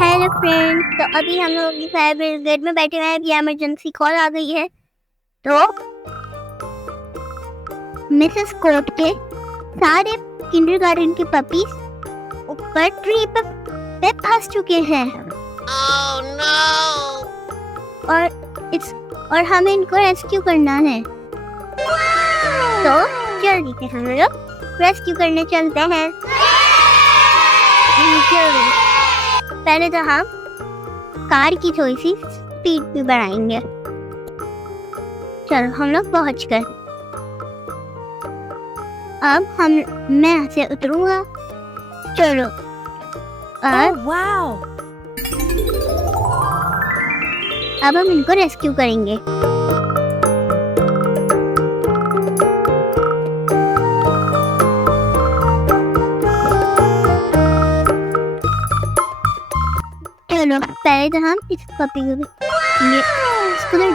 Hello friend, तो अभी हम लोग फायर ब्रिगेड में बैठे हुए हैं। अभी इमरजेंसी कॉल आ गई है। तो मिसेस कोट के सारे किंडरगार्टन के पपीज ऊपर ट्री पे फंस चुके हैं। Oh no! और हमें इनको रेस्क्यू करना है। तो जल्दी से हम लोग रेस्क्यू करने चलते हैं। जल्दी। पहले तो हम कार की थोड़ी सी स्पीड भी बढ़ाएंगे। चलो हम लोग पहुंच गए। अब मैं यहाँ से उतरूंगा। चलो अब wow! अब हम इनको रेस्क्यू करेंगे। चलो पहले तो हम इस पपी को इसको तो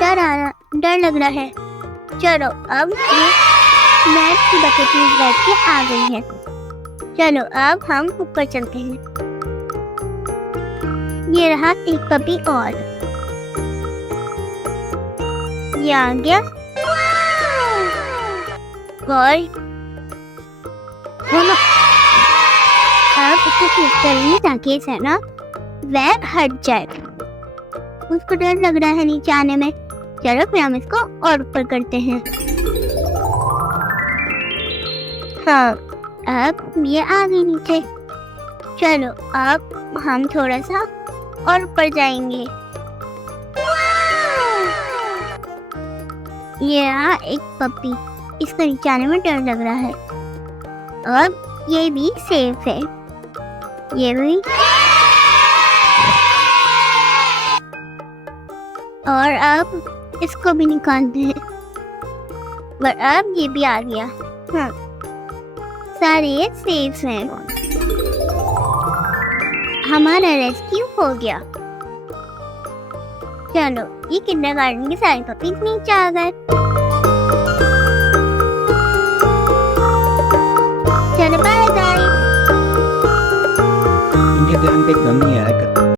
डर लग रहा है। चलो अब ये मैट की बकेट में बैठ के आ गई है। चलो अब हम ऊपर चलते हैं। ये रहा एक पपी और ये आ गया। और हम अब इसको क्लिक करेंगे ताकि इसे ना वैब हट जाए। उसको डर लग रहा है नीचे आने में। चलो फिर हम इसको और ऊपर करते हैं। हाँ अब ये आ गई नीचे। चलो अब हम थोड़ा सा और ऊपर जाएंगे। ये रहा एक पपी। इसको नीचे आने में डर लग रहा है। अब ये भी सेफ है। ये भी और अब इसको भी निकालते हैं। पर अब ये भी आ गया। हाँ सारे सेफ हैं। हमारा रेस्क्यू हो गया। चलो ये किंडरगार्टन के सारे पपीज नीचे आ गए। चलो बाय बाय। इनके ध्यान पे कमी है।